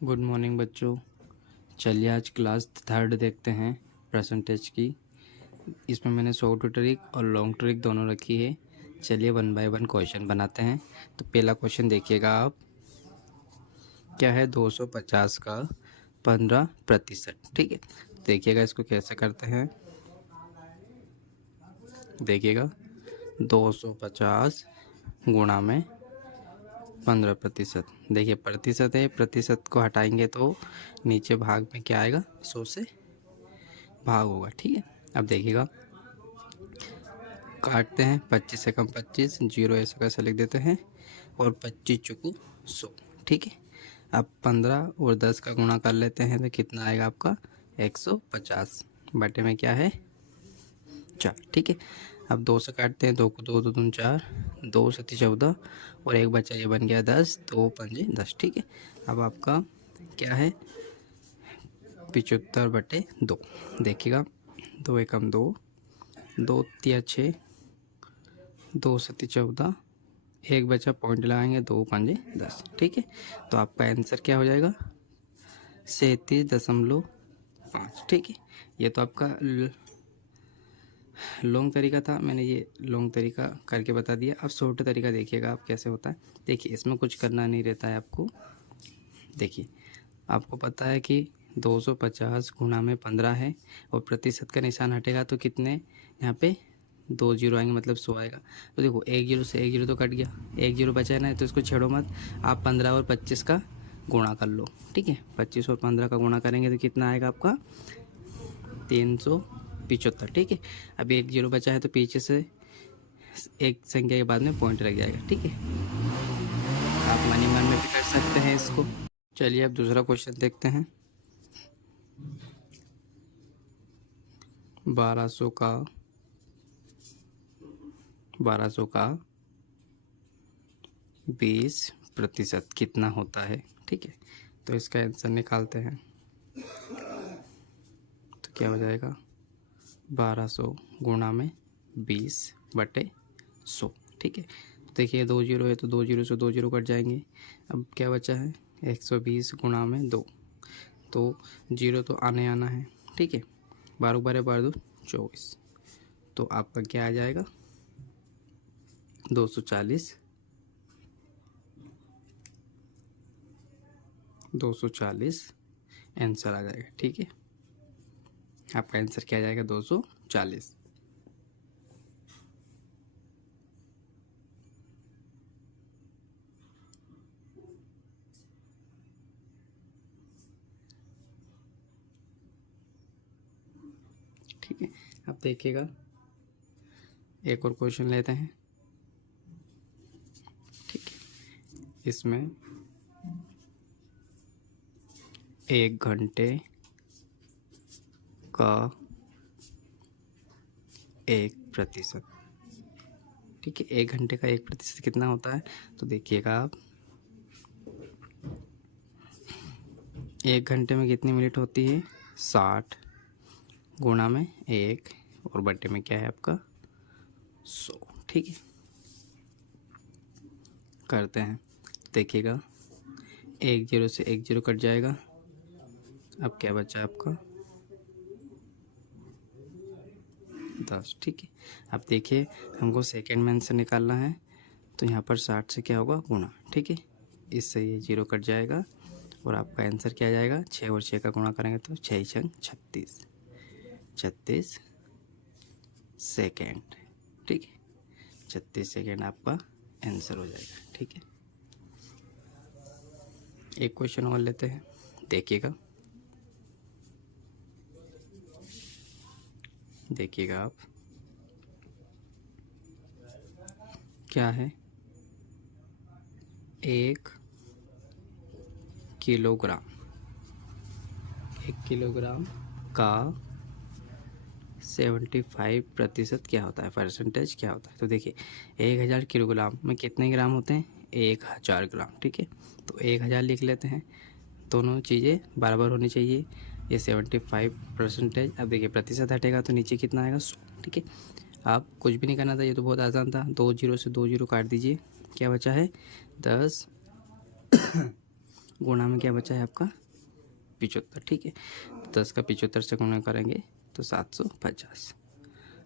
Good morning बच्चों। चलिए आज क्लास थर्ड देखते हैं परसेंटेज की। इसमें मैंने शॉर्ट ट्रिक और लॉन्ग ट्रिक दोनों रखी है। चलिए 1 बाय 1 क्वेश्चन बनाते हैं। तो पहला क्वेश्चन देखिएगा आप, क्या है 250 का 15%। ठीक है, देखिएगा इसको कैसे करते हैं। देखिएगा 250 गुणा में 15%। देखिए प्रतिशत है, प्रतिशत को हटाएंगे तो नीचे भाग में क्या आएगा, 100 से भाग होगा। ठीक है, अब देखिएगा काटते हैं, 25 से कम 25, जीरो ऐसा कैसे लिख देते हैं, और 25 चुकू 100। ठीक है, अब 15 और 10 का गुणा कर लेते हैं तो कितना आएगा आपका 150 बटे में क्या है 4। ठीक है, अब 2 से काटते हैं, 2 को 2 2 दूनी 4, 2 7 14 और एक बचा, ये बन गया 10, 2 पंजे 10। ठीक है, अब आपका क्या है 75 बटे 2। देखिएगा 2 एकम 2, 2 तिया 6, 2 सती 14, एक बचा पॉइंट लगाएंगे, 2 पंजे 10। ठीक है, तो आपका आंसर क्या हो जाएगा 37.5। ठीक है, ये तो आपका लॉन्ग तरीका था, मैंने ये लॉन्ग तरीका करके बता दिया। अब शॉर्ट तरीका देखिएगा आप कैसे होता है। देखिए इसमें कुछ करना नहीं रहता है आपको। देखिए आपको पता है कि 250 गुणा में 15 है और प्रतिशत का निशान हटेगा तो कितने यहाँ पे 2 जीरो आएंगे, मतलब 100 आएगा। तो देखो एक जीरो से एक जीरो तो कट गया, एक जीरो बचा है ना, तो इसको छेड़ो मत। आप 15 और 25 का गुणा कर लो। ठीक है, 25 और 15 का गुणा करेंगे तो कितना आएगा आपका 375। ठीक है, अभी एक जीरो बचा है तो पीछे से एक संख्या के बाद में पॉइंट लग जाएगा। ठीक है, आप मनी मन में भी कर सकते हैं इसको। चलिए अब दूसरा क्वेश्चन देखते हैं। 1200 का 20% कितना होता है। ठीक है, तो इसका आंसर निकालते हैं तो क्या हो जाएगा 1200 गुणा में 20 बटे 100। ठीक है, तो देखिए 2 जीरो है तो 2 जीरो से 2 जीरो कट जाएंगे। अब क्या बचा है 120 गुणा में 2, तो जीरो तो आने आना है। ठीक है, 12 12 12 24, तो आपका क्या आ जाएगा 240 आंसर आ जाएगा। ठीक है, आपका आंसर क्या आ जाएगा 240। ठीक है, अब देखिएगा एक और क्वेश्चन लेते हैं। ठीक है, इसमें 1 घंटे का 1%। ठीक है, 1 घंटे का 1% कितना होता है, तो देखिएगा आप 1 घंटे में कितनी मिनट होती है 60, गुणा में 1 और बटे में क्या है आपका 100। ठीक है, करते हैं। देखिएगा एक जीरो से एक जीरो कट जाएगा। अब क्या बचा आपका 10। ठीक है, अब देखिए हमको सेकेंड में आंसर निकालना है, तो यहाँ पर 60 से क्या होगा गुणा। ठीक है, इससे ये जीरो कट जाएगा और आपका आंसर क्या आ जाएगा 6 और 6 का गुणा करेंगे तो 6 छंग 36 सेकेंड। ठीक है, 36 सेकेंड आपका आंसर हो जाएगा। ठीक है, एक क्वेश्चन और लेते हैं। देखिएगा आप, क्या है 1 किलोग्राम का 75% क्या होता है, परसेंटेज क्या होता है। तो देखिए 1000 किलोग्राम में कितने ग्राम होते हैं 1000 ग्राम। ठीक है, तो 1000 लिख लेते हैं, दोनों चीज़ें बराबर होनी चाहिए। ये 75%। अब देखिए प्रतिशत हटेगा तो नीचे कितना आएगा 100। ठीक है, आप कुछ भी नहीं करना था, ये तो बहुत आसान था। 2 जीरो से 2 जीरो काट दीजिए, क्या बचा है 10 गुणा में क्या बचा है आपका 75, ठीक है। 10 का 75 से गुणा करेंगे तो 750।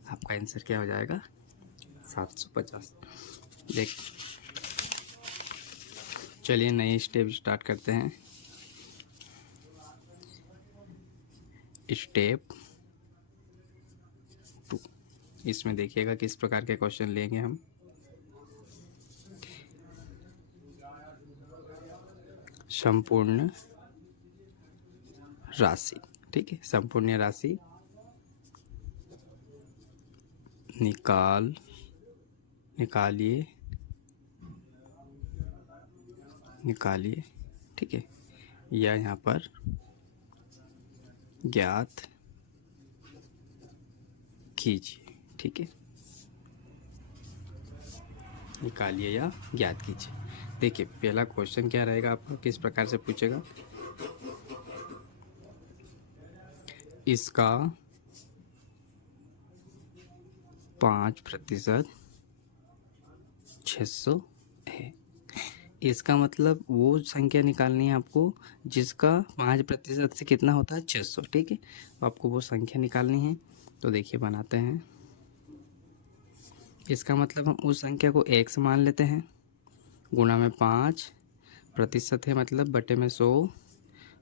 आपका आंसर क्या हो जाएगा 750। देख, चलिए नई स्टेप स्टार्ट करते हैं। स्टेप 2, इसमें देखिएगा किस प्रकार के क्वेश्चन लेंगे हम। संपूर्ण राशि, ठीक है, संपूर्ण राशि निकालिए, ठीक है, या यहाँ पर ज्ञात कीजिए, ठीक है, निकालिए या ज्ञात कीजिए। देखिए पहला क्वेश्चन क्या रहेगा आपका, किस प्रकार से पूछेगा। इसका 5% 600 है। इसका मतलब वो संख्या निकालनी है आपको जिसका 5% से कितना होता है 600, ठीक है। तो आपको वो संख्या निकालनी है। तो देखिए बनाते हैं। इसका मतलब हम उस संख्या को x मान लेते हैं, गुणा में 5% है मतलब बटे में 100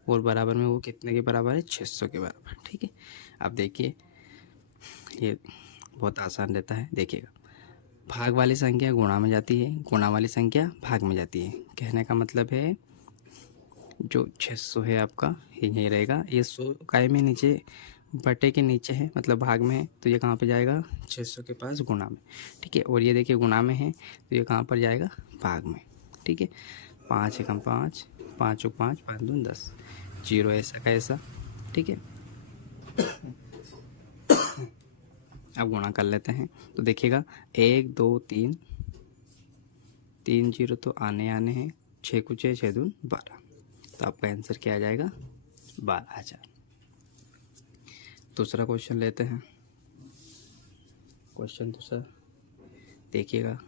और बराबर में वो कितने के बराबर है 600 के बराबर, ठीक है। अब देखिए ये बहुत आसान रहता है। देखिएगा भाग वाली संख्या गुणा में जाती है, गुणा वाली संख्या भाग में जाती है। कहने का मतलब है जो 600 है आपका यही रहेगा। ये 100 काय में नीचे बटे के नीचे है मतलब भाग में है, तो ये कहाँ पे जाएगा 600 के पास गुणा में, ठीक है। और ये देखिए गुणा में है तो ये कहाँ पर जाएगा भाग में, ठीक है। 5 एकम 5, 5 और 5, 5 दूनी 10, 0 ऐसा का ऐसा, ठीक है। अब गुणा कर लेते हैं तो देखिएगा 1 2 3, 3 0 तो आने हैं, 6 को 6, 6 दूनी 12, तो आपका आंसर क्या आ जाएगा 12,000। दूसरा क्वेश्चन लेते हैं। क्वेश्चन दूसरा देखिएगा,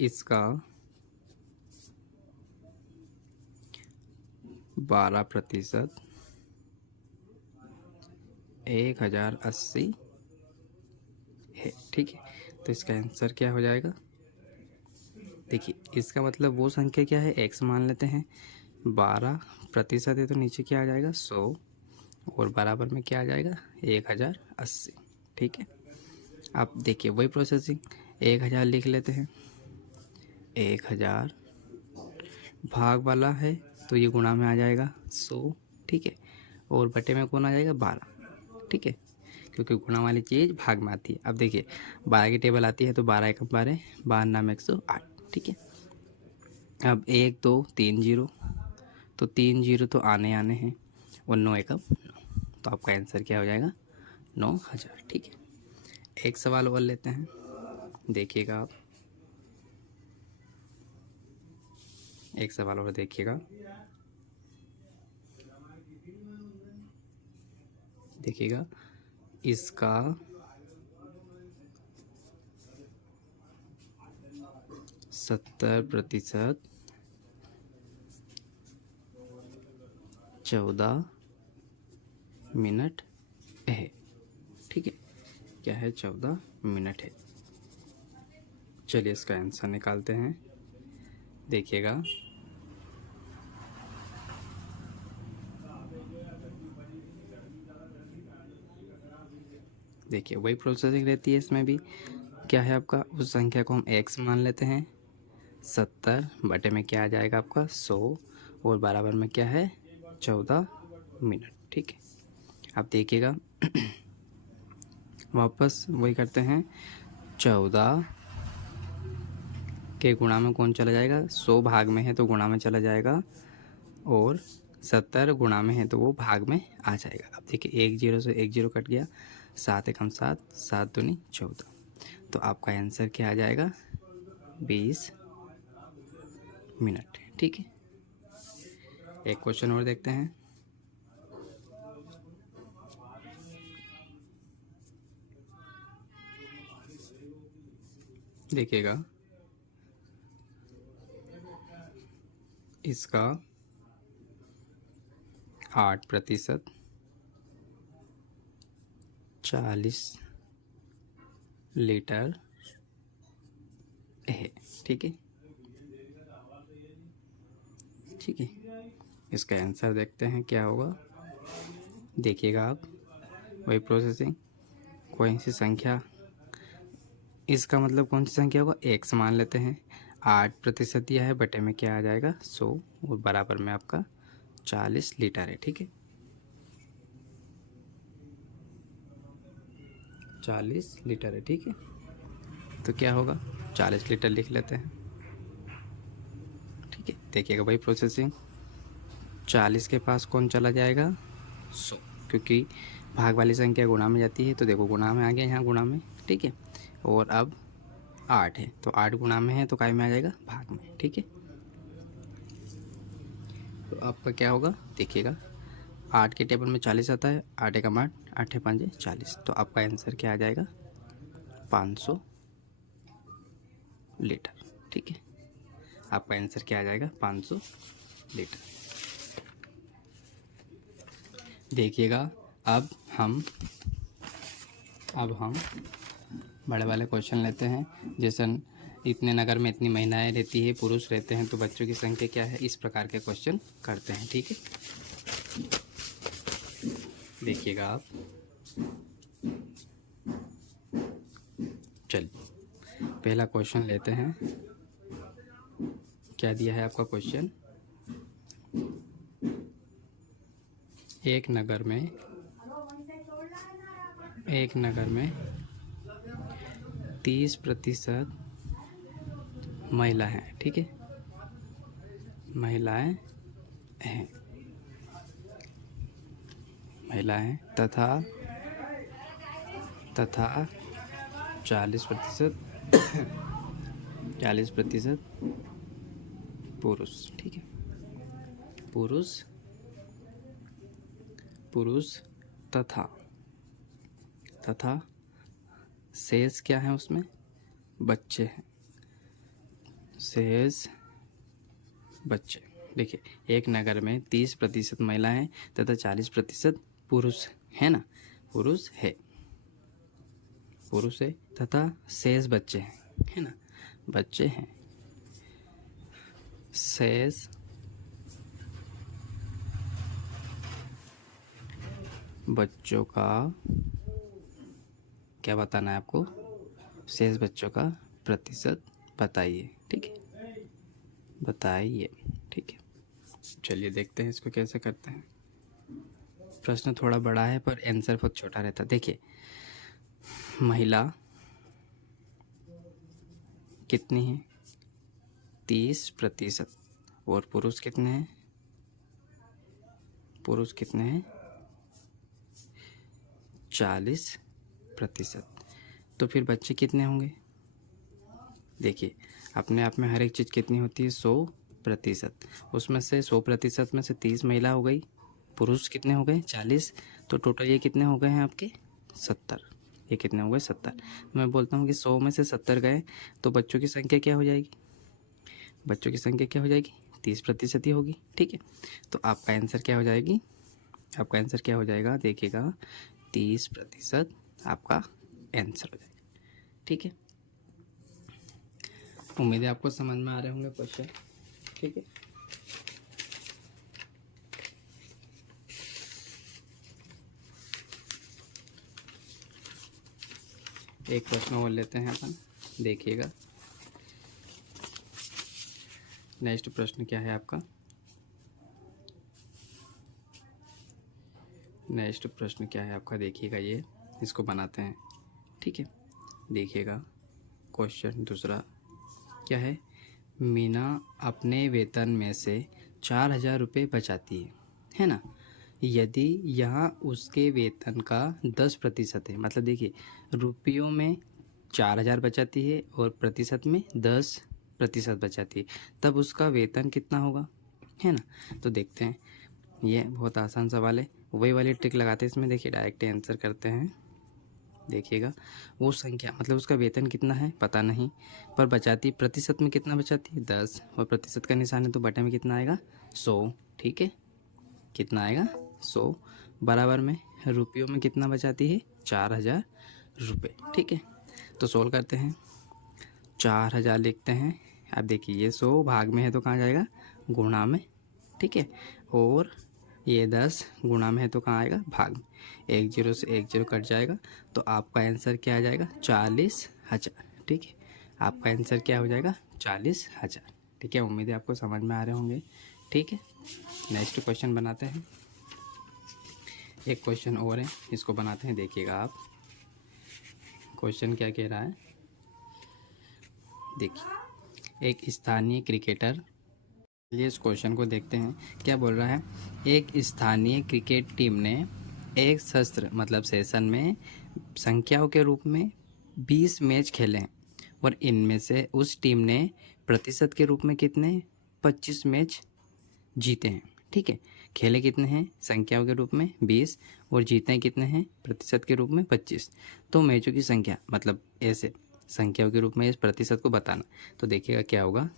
इसका 12% 1080 है, ठीक है। तो इसका आंसर क्या हो जाएगा। देखिए इसका मतलब वो संख्या क्या है x मान लेते हैं, 12% है तो नीचे क्या आ जाएगा 100 और बराबर में क्या आ जाएगा 1080, ठीक है। आप देखिए वही प्रोसेसिंग 1000 लिख लेते हैं, 1000 भाग वाला है तो ये गुणा में आ जाएगा 100, ठीक है, और बटे में कौन आ जाएगा 12, ठीक है, क्योंकि गुणा वाली चीज़ भाग में आती है। अब देखिए 12 की टेबल आती है तो 12 एकम 12, 12 नाम 108, ठीक है। अब 1 2 3 0, तो 3 0 तो आने हैं और 9 एकम 9, तो आपका आंसर क्या हो जाएगा 9000, ठीक है। एक सवाल और लेते हैं, देखिएगा आप एक सवाल और देखिएगा। देखिएगा इसका 70% 14 मिनट है, ठीक है। क्या है 14 मिनट है। चलिए इसका आंसर निकालते हैं। देखिएगा देखिए वही प्रोसेसिंग रहती है इसमें भी। क्या है आपका उस संख्या को हम x मान लेते हैं, 70 बटे में क्या आ जाएगा आपका 100 और बराबर में क्या है 14 मिनट, ठीक है। आप देखिएगा वापस वही करते हैं, 14 के गुणा में कौन चला जाएगा, 100 भाग में है तो गुणा में चला जाएगा और 70 गुणा में है तो वो भाग में आ जाएगा। अब देखिए 1 0 से 1 0 कट गया, 7 एकम 7, 7 दूनी 14, तो आपका आंसर क्या आ जाएगा 20 मिनट, ठीक है। एक क्वेश्चन और देखते हैं। देखिएगा इसका 8% 40 लीटर है। ठीक है, ठीक है। इसका आंसर देखते हैं क्या होगा। देखिएगा आप, वही प्रोसेसिंग, कोई सी संख्या, इसका मतलब कौन सी संख्या होगा, एक समान लेते हैं। 8% दिया है, बटे में क्या आ जाएगा 100, और बराबर में आपका 40 लीटर है। ठीक है, 40 लीटर है। ठीक है, तो क्या होगा, 40 लीटर लिख लेते हैं। ठीक है, देखिएगा भाई प्रोसेसिंग, 40 के पास कौन चला जाएगा 100, क्योंकि भाग वाली संख्या गुणा में जाती है, तो देखो गुणा में आ गया यहाँ गुणा में। ठीक है, और अब 8 है, तो 8 गुणा में है तो काय में आ जाएगा, भाग में। ठीक है, तो आपका क्या होगा, देखिएगा 8 के टेबल में 40 आता है, 8 का मान 8 5 40, तो आपका आंसर क्या आ जाएगा 500 लीटर। ठीक है, आपका आंसर क्या आ जाएगा 500 लीटर। देखिएगा अब हम बड़े वाले क्वेश्चन लेते हैं। जैसे इतने नगर में इतनी महिलाएं रहती है, पुरुष रहते हैं, तो बच्चों की संख्या क्या है, इस प्रकार के क्वेश्चन करते हैं। ठीक है, देखिएगा आप, चलिए पहला क्वेश्चन लेते हैं। क्या दिया है आपका क्वेश्चन, एक नगर में 30% महिला हैं। ठीक है, महिलाएं हैं तथा 40% पुरुष। ठीक है, पुरुष तथा शेष क्या है, उसमें बच्चे हैं, शेष बच्चे। देखिए, एक नगर में 30% महिलाएं तथा 40% पुरुष है ना, पुरुष है तथा शेष बच्चे हैं, है ना, बच्चे हैं। शेष बच्चों का क्या बताना है आपको, शेष बच्चों का प्रतिशत बताइए। ठीक है, बताइए। ठीक है, चलिए देखते हैं इसको कैसे करते हैं। प्रश्न थोड़ा बड़ा है पर आंसर बहुत छोटा रहता है। देखिए, महिला कितनी है 30%, और पुरुष कितने हैं 40%। तो फिर बच्चे कितने होंगे, देखिए अपने आप में हर एक चीज़ कितनी होती है 100%, उसमें से 100% में से 30 महिला हो गई, पुरुष कितने हो गए 40, तो टोटल ये कितने हो गए हैं आपके 70। ये कितने हो गए 70। मैं बोलता हूँ कि 100 में से 70 गए, तो बच्चों की संख्या क्या हो जाएगी, 30% ही होगी। ठीक है, तो आपका आंसर क्या हो जाएगा, देखिएगा 30% आपका आंसर हो जाएगा। ठीक है, उम्मीद है आपको समझ में आ रहे होंगे क्वेश्चन। ठीक है, एक प्रश्न और लेते हैं अपन, देखिएगा नेक्स्ट प्रश्न क्या है आपका, देखिएगा ये, इसको बनाते हैं। ठीक है, देखिएगा क्वेश्चन दूसरा क्या है, मीना अपने वेतन में से 4000 रुपये बचाती है ना, यदि यहाँ उसके वेतन का 10% है, मतलब देखिए रुपयों में 4000 बचाती है और प्रतिशत में 10% बचाती है, तब उसका वेतन कितना होगा, है ना। तो देखते हैं, ये बहुत आसान सवाल है, वही वाली ट्रिक लगाते हैं इसमें। देखिए डायरेक्ट आंसर करते हैं। देखिएगा वो संख्या मतलब उसका वेतन कितना है पता नहीं, पर बचाती प्रतिशत में कितना बचाती है 10, और प्रतिशत का निशान है तो बटे में कितना आएगा 100। ठीक है, कितना आएगा 100। बराबर में रुपयों में कितना बचाती है 4000 रुपये। ठीक है, तो सोल्व करते हैं। 4000 लिखते हैं। अब देखिए ये 100 भाग में है तो कहाँ जाएगा गुणा में। ठीक है, और ये 10 गुणा में है तो कहाँ आएगा भाग में। 1 0 से 1 0 कट जाएगा तो आपका आंसर क्या आ जाएगा 40,000। ठीक है, आपका आंसर क्या हो जाएगा 40,000। ठीक है, उम्मीद है आपको समझ में आ रहे होंगे। ठीक है, नेक्स्ट क्वेश्चन बनाते हैं। एक क्वेश्चन और है, इसको बनाते हैं। देखिएगा आप क्वेश्चन क्या कह रहा है। देखिए, एक स्थानीय क्रिकेटर, चलिए इस क्वेश्चन को देखते हैं क्या बोल रहा है। एक स्थानीय क्रिकेट टीम ने एक सत्र मतलब सेशन में संख्याओं के रूप में 20 मैच खेले हैं, और इनमें से उस टीम ने प्रतिशत के रूप में कितने 25 मैच जीते हैं। ठीक है, खेले कितने हैं संख्याओं के रूप में 20, और जीते हैं कितने हैं प्रतिशत के रूप में 25। तो मैचों की संख्या मतलब ऐसे संख्याओं के रूप में इस प्रतिशत को बताना। तो देखिएगा क्या होगा,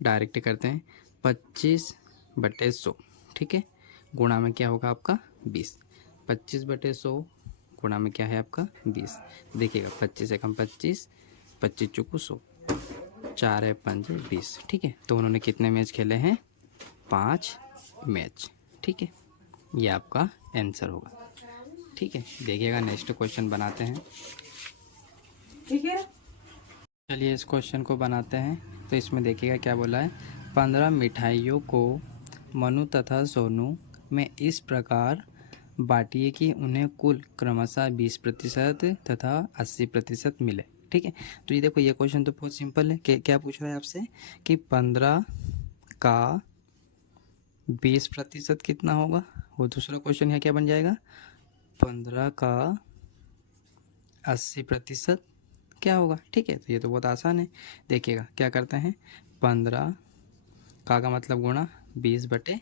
डायरेक्ट करते हैं 25/100। ठीक है, गुणा में क्या होगा आपका 20। 25/100 गुणा में क्या है आपका 20। देखिएगा 25 एकम 25, 25 चौको 100, 4 है 5 20। ठीक है, तो उन्होंने कितने मैच खेले हैं 5 मैच। ठीक है, ये आपका आंसर होगा। ठीक है, देखिएगा नेक्स्ट क्वेश्चन बनाते हैं। ठीक है, चलिए इस क्वेश्चन को बनाते हैं। तो इसमें देखिएगा क्या बोला है। 15 मिठाइयों को मनु तथा सोनू में इस प्रकार बांटिए कि उन्हें कुल क्रमशः 20% तथा 80% मिले। ठीक है, तो ये देखो ये क्वेश्चन तो बहुत सिंपल है। क्या पूछ रहा है आपसे कि 15 का 20% कितना होगा। वो दूसरा क्वेश्चन है क्या बन जाएगा 15 का 80% क्या होगा। ठीक है, तो ये तो बहुत आसान है। देखिएगा क्या करते हैं 15 का मतलब गुणा 20/,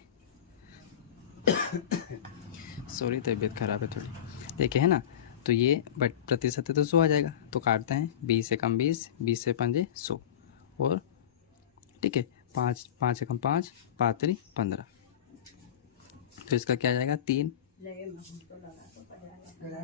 सॉरी तबीयत खराब है थोड़ी। देखिए है ना, तो ये बट प्रतिशत है तो 100 आ जाएगा। तो काटते हैं 20 से कम 20, 20 से 5 100, और ठीक है 5 5 से कम 5, 5 3 15। तो इसका क्या आ जाएगा 3।